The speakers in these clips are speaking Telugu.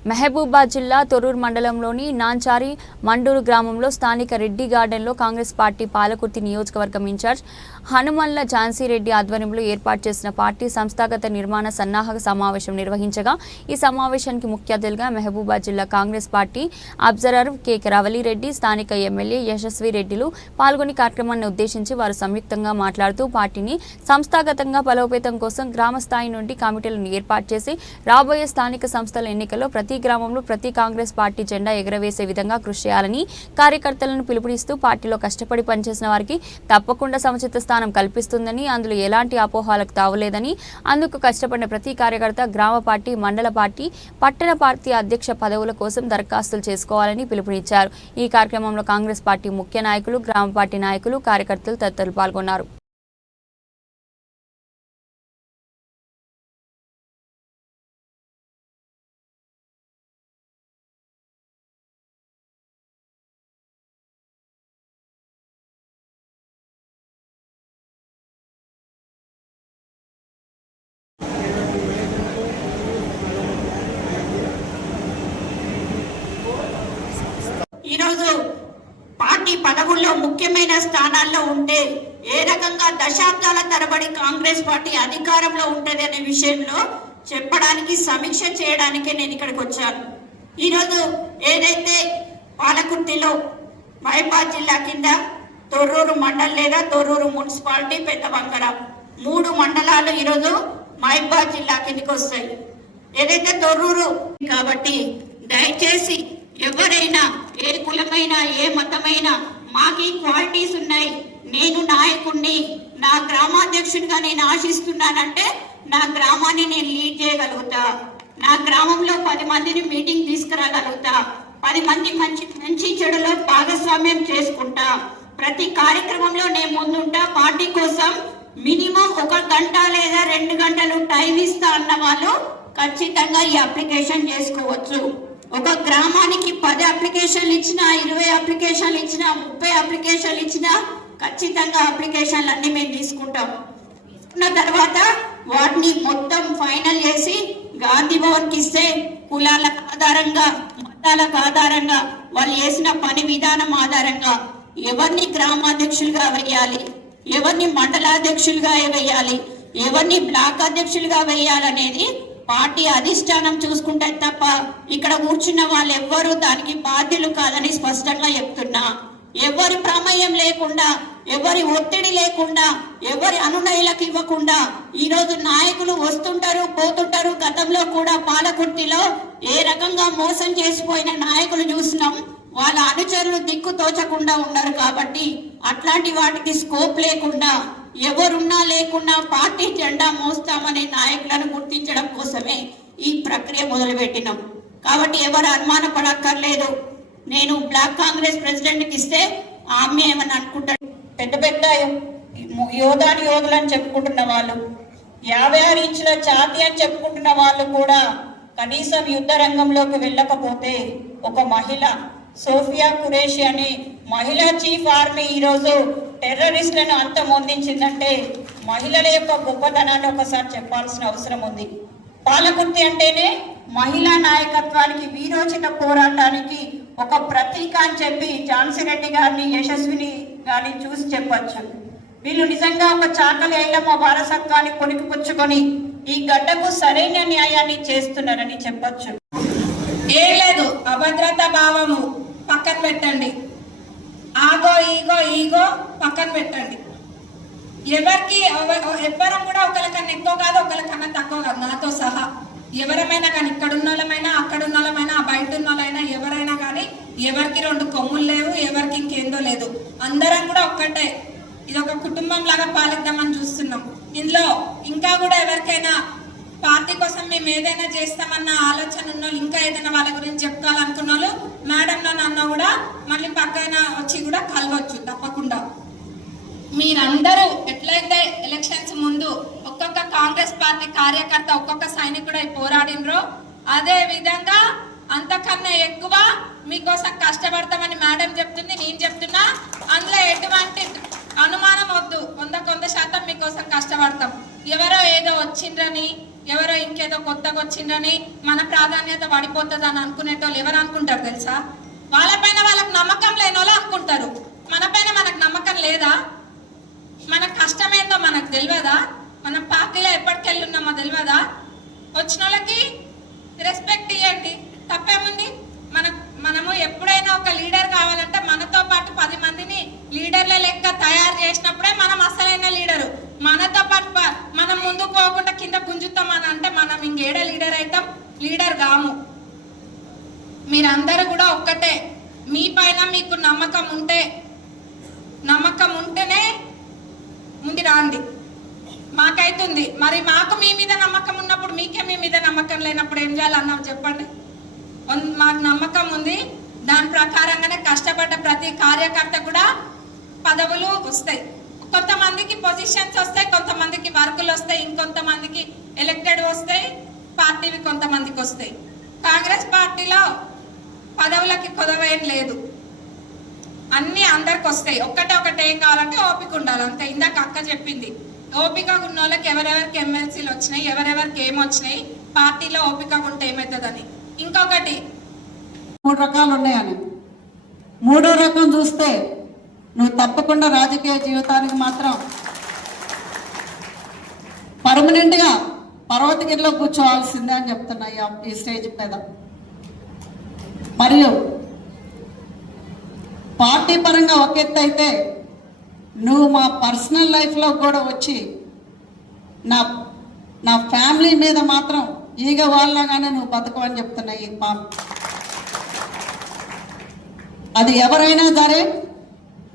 మహబూబాద్ జిల్లా తొరూర్ మండలంలోని నాంచారి మండూరు గ్రామంలో స్థానిక రెడ్డి గార్డెన్లో కాంగ్రెస్ పార్టీ పాలకుర్తి నియోజకవర్గం ఇన్ఛార్జ్ హనుమల్ల ఝాన్సీ రెడ్డి ఆధ్వర్యంలో ఏర్పాటు చేసిన పార్టీ సంస్థాగత నిర్మాణ సన్నాహక సమావేశం నిర్వహించగా ఈ సమావేశానికి ముఖ్య అతిథిగా మహబూబాద్ జిల్లా Congress party observer K. Ravali Reddy స్థానిక ఎమ్మెల్యే యశస్వి రెడ్డిలు పాల్గొని కార్యక్రమాన్ని ఉద్దేశించి వారు సంయుక్తంగా మాట్లాడుతూ పార్టీని సంస్థాగతంగా బలోపేతం కోసం గ్రామ స్థాయి నుండి కమిటీలను ఏర్పాటు చేసి రాబోయే స్థానిక సంస్థల ఎన్నికల్లో ప్రతి గ్రామంలో ప్రతి కాంగ్రెస్ పార్టీ జెండా ఎగరవేసే విధంగా కృషి చేయాలని కార్యకర్తలను పిలుపునిస్తూ పార్టీలో కష్టపడి పనిచేసిన వారికి తప్పకుండా సముచిత స్థానం కల్పిస్తుందని అందులో ఎలాంటి అపోహాలకు తావలేదని అందుకు కష్టపడిన ప్రతి కార్యకర్త గ్రామ పార్టీ మండల పార్టీ పట్టణ పార్టీ అధ్యక్ష పదవుల కోసం దరఖాస్తులు చేసుకోవాలని పిలుపునిచ్చారు. ఈ కార్యక్రమంలో కాంగ్రెస్ పార్టీ ముఖ్య నాయకులు గ్రామ పార్టీ నాయకులు కార్యకర్తలు తదితరులు పాల్గొన్నారు. ఈరోజు పార్టీ పదవుల్లో ముఖ్యమైన స్థానాల్లో ఉంటే ఏ రకంగా దశాబ్దాల తరబడి కాంగ్రెస్ పార్టీ అధికారంలో ఉంటుంది అనే విషయంలో చెప్పడానికి సమీక్ష చేయడానికే నేను ఇక్కడికి వచ్చాను. ఈరోజు ఏదైతే పాలకుర్తిలో మహబాద్ జిల్లా కింద తొర్రూరు మండల్ లేదా తొర్రూరు మున్సిపాలిటీ పెద్ద బంకరం మూడు మండలాలు ఈరోజు మహబాద్ జిల్లా కిందకి వస్తాయి. ఏదైతే తొర్రూరు కాబట్టి దయచేసి ఎవరైనా ఏ కులమైనా ఏ మతమైనా మాకి క్వాలిటీస్ ఉన్నాయి. నేను నాయకుణ్ణి నా గ్రామాధ్యక్షుడిగా నేను ఆశిస్తున్నానంటే నా గ్రామాన్ని నేను లీడ్ చేయగలుగుతా. నా గ్రామంలో పది మందిని మీటింగ్ తీసుకురాగలుగుతా. పది మంది మంచి మంచి చెడులో భాగస్వామ్యం చేసుకుంటా. ప్రతి కార్యక్రమంలో నేను ముందుంటా. పార్టీ కోసం మినిమం ఒక గంట లేదా రెండు గంటలు టైం ఇస్తా అన్న వాళ్ళు ఖచ్చితంగా ఈ అప్లికేషన్ చేసుకోవచ్చు. ఒక గ్రామానికి పది అప్లికేషన్లు ఇచ్చినా ఇరవై అప్లికేషన్లు ఇచ్చినా ముప్పై అప్లికేషన్లు ఇచ్చినా ఖచ్చితంగా అప్లికేషన్లు అన్ని మేము తీసుకుంటాం తీసుకున్న తర్వాత వాటిని మొత్తం ఫైనల్ చేసి గాంధీ భవన్కి ఇస్తే కులాల ఆధారంగా మతాలకు ఆధారంగా వాళ్ళు చేసిన పని విధానం ఆధారంగా ఎవరిని గ్రామాధ్యక్షులుగా వేయాలి ఎవరిని మండలాధ్యక్షులుగా వేయాలి ఎవరిని బ్లాక్ అధ్యక్షులుగా వేయాలనేది పార్టీ అధిష్టానం చూసుకుంటే తప్ప ఇక్కడ కూర్చున్న వాళ్ళు ఎవ్వరూ దానికి బాధ్యులు కాదని స్పష్టంగా చెప్తున్నా. ఎవరి ప్రమేయం లేకుండా ఎవరి ఒత్తిడి లేకుండా ఎవరి అనునయులకు ఇవ్వకుండా ఈ రోజు నాయకులు వస్తుంటారు పోతుంటారు. గతంలో కూడా పాలకుర్తిలో ఏ రకంగా మోసం చేసిపోయిన నాయకులు చూసినాం. వాళ్ళ అనుచరులు దిక్కు తోచకుండా ఉన్నారు కాబట్టి అట్లాంటి వాటికి స్కోప్ లేకుండా ఎవరున్నా లేకున్నా పార్టీ జెండా మోస్తామనే నాయకులను గుర్తించడం కోసమే ఈ ప్రక్రియ మొదలుపెట్టినాం. కాబట్టి ఎవరు అనుమానపడక్కర్లేదు నేను బ్లాక్ కాంగ్రెస్ ప్రెసిడెంట్కి ఇస్తే ఆమె ఏమని అనుకుంటాడు పెద్ద పెద్ద యోధాని యోధులు అని చెప్పుకుంటున్న వాళ్ళు యాభై ఆరు ఇంచుల ఛాతి అని చెప్పుకుంటున్న వాళ్ళు కూడా కనీసం యుద్ధ రంగంలోకి వెళ్ళకపోతే ఒక మహిళ సోఫియా కురేషి అనే మహిళా చీఫ్ ఆర్మీ ఈరోజు టెర్రరిస్టులను అంతమొందించిందంటే మహిళల యొక్క గొప్పతనాన్ని ఒకసారి చెప్పాల్సిన అవసరం ఉంది. పాలకుర్తి అంటేనే మహిళా నాయకత్వానికి వీరోచిత పోరాటానికి ఒక ప్రతీక అని చెప్పి ఝాన్సీ రెడ్డి గారిని యశస్విని గారిని చూసి చెప్పచ్చు. వీళ్ళు నిజంగా ఒక చాకలి ఐలమ్మ వారసత్వాన్ని కొనికిపుచ్చుకొని ఈ గడ్డకు సరైన న్యాయాన్ని చేస్తున్నారని చెప్పచ్చు. ఏం లేదు అభద్రతా భావము పక్కన పెట్టండి. ఆగో ఈగో ఈగో పక్కన పెట్టండి. ఎవరికి ఎవ్వరం కూడా ఒకరికన్నా ఎక్కువ కాదు ఒకరికన్నా తక్కువ కాదు. నాతో సహా. ఎవరమైనా కానీ ఇక్కడ ఉన్న వాళ్ళమైనా అక్కడ ఉన్న వాళ్ళమైనా బయట ఉన్న వాళ్ళైనా ఎవరైనా కానీ ఎవరికి రెండు కొమ్ములు లేవు ఎవరికి ఇంకేందో లేదు. అందరం కూడా ఒక్కటే. ఇది ఒక కుటుంబం లాగా పాలిద్దామని చూస్తున్నాం. ఇందులో ఇంకా కూడా ఎవరికైనా పార్టీ కోసం మేము ఏదైనా చేస్తామన్న ఆలోచన ఉన్న ఇంకా ఏదైనా వాళ్ళ గురించి చెప్పుకోవాలనుకున్న వాళ్ళు మేడంలో నాన్న కూడా మళ్ళీ పక్కన వచ్చి కూడా కలవచ్చు తప్పకుండా. మీరందరూ ఎట్లయితే ఎలక్షన్స్ ముందు ఒక్కొక్క కాంగ్రెస్ పార్టీ కార్యకర్త ఒక్కొక్క సైనికుడై పోరాడినరో అదే విధంగా అంతకన్నా ఎక్కువ మీకోసం కష్టపడతామని మేడం చెప్తుంది నేను చెప్తున్నా. అందులో ఎటువంటి అనుమానం వద్దు. వంద కొంత శాతం మీకోసం కష్టపడతాం. ఎవరో ఏదో వచ్చిండ్రని ఎవరో ఇంకేదో కొత్తగా వచ్చిందని మన ప్రాధాన్యత పడిపోతుంది అని అనుకునేటోళ్ళు ఎవరు అనుకుంటారు తెలుసా? వాళ్ళపైన వాళ్ళకి నమ్మకం లేని వాళ్ళు అనుకుంటారు. మనపైన మనకు నమ్మకం లేదా? మన కష్టం ఏందో మనకు తెలియదా? మనం పార్టీలో ఎప్పటికెళ్ళి ఉన్నామో తెలియదా? వచ్చిన వాళ్ళకి రెస్పెక్ట్ ఇవ్వండి తప్పేముంది? మన మనము ఎప్పుడైనా ఒక లీడర్ కావాలంటే మనతో పాటు పది మందిని లీడర్ల లెక్క తయారు చేసినప్పుడే మనం అసలైన లీడరు. మనతో పాటు మనం ముందు పోకుండా కింద గుంజుతామని అంటే మనం ఇంకేడ లీడర్ అవుతాం? లీడర్ కాము. మీరందరూ కూడా ఒక్కటే. మీ పైన మీకు నమ్మకం ఉంటే నమ్మకం ఉంటేనే ముందు రాండి. మాకైతుంది. మరి మాకు మీ మీద నమ్మకం ఉన్నప్పుడు మీకే మీ మీద నమ్మకం లేనప్పుడు ఏం చేయాలన్నాం చెప్పండి. మాకు నమ్మకం ఉంది. దాని ప్రకారంగానే కష్టపడ్డ ప్రతి కార్యకర్త కూడా పదవులు వస్తాయి. కొంతమందికి పొజిషన్స్ వస్తాయి కొంతమందికి వర్కులు వస్తాయి ఇంకొంతమందికి ఎలక్టెడ్ వస్తాయి పార్టీవి కొంతమందికి వస్తాయి. కాంగ్రెస్ పార్టీలో పదవులకి కొదవేం లేదు. అన్నీ అందరికి వస్తాయి. ఒక్కటే ఒకటి ఏం కావాలంటే ఓపిక ఉండాలి అంతే. ఇందాక అక్క చెప్పింది ఓపిక ఉన్న వాళ్ళకి ఎవరెవరికి ఎమ్మెల్సీలు వచ్చినాయి ఎవరెవరికి ఏం వచ్చినాయి పార్టీలో ఓపిక ఉంటే ఏమవుతుందని ఇంకొకటి మూడు రకాలు ఉన్నాయని. మూడో రకం చూస్తే నువ్వు తప్పకుండా రాజకీయ జీవితానికి మాత్రం పర్మనెంట్గా పర్వతగిరిలో కూర్చోవాల్సిందే అని చెప్తున్నా ఈ- స్టేజ్ మీద. మరియు పార్టీ పరంగా ఒక ఎత్తు అయితే నువ్వు మా పర్సనల్ లైఫ్లో కూడా వచ్చి నా నా ఫ్యామిలీ మీద మాత్రం ఈగ వాళ్ళగానే నువ్వు బతకవని చెప్తున్నాయి పా అది ఎవరైనా సరే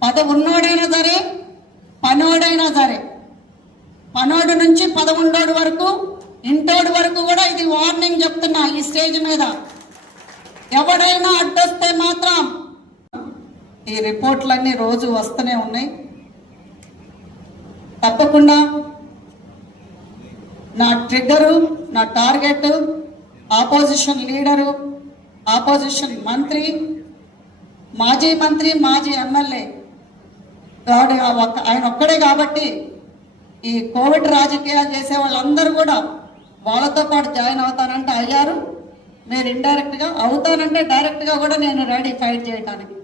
పద ఉన్నోడైనా సరే పనోడైనా సరే పనోడు నుంచి పదకొండోడు వరకు ఇంటోడు వరకు కూడా ఇది వార్నింగ్ చెప్తున్నా ఈ స్టేజ్ మీద. ఎవడైనా అడ్డొస్తే మాత్రం ఈ రిపోర్ట్లన్నీ రోజు వస్తూనే ఉన్నాయి. తప్పకుండా నా ట్రిగ్గరు నా టార్గెట్ ఆపోజిషన్ లీడరు ఆపోజిషన్ మంత్రి మాజీ మంత్రి మాజీ ఎమ్మెల్యే వాడు ఆ ఒక్క- ఆయన ఒక్కడే కాబట్టి ఈ కోవిడ్ రాజకీయాలు చేసే వాళ్ళందరూ కూడా వాళ్ళతో పాటు జాయిన్ అవుతానంటే అయ్యారు. మీరు ఇండైరెక్ట్గా అవుతానంటే డైరెక్ట్గా కూడా నేను రెడీ ఫైట్ చేయడానికి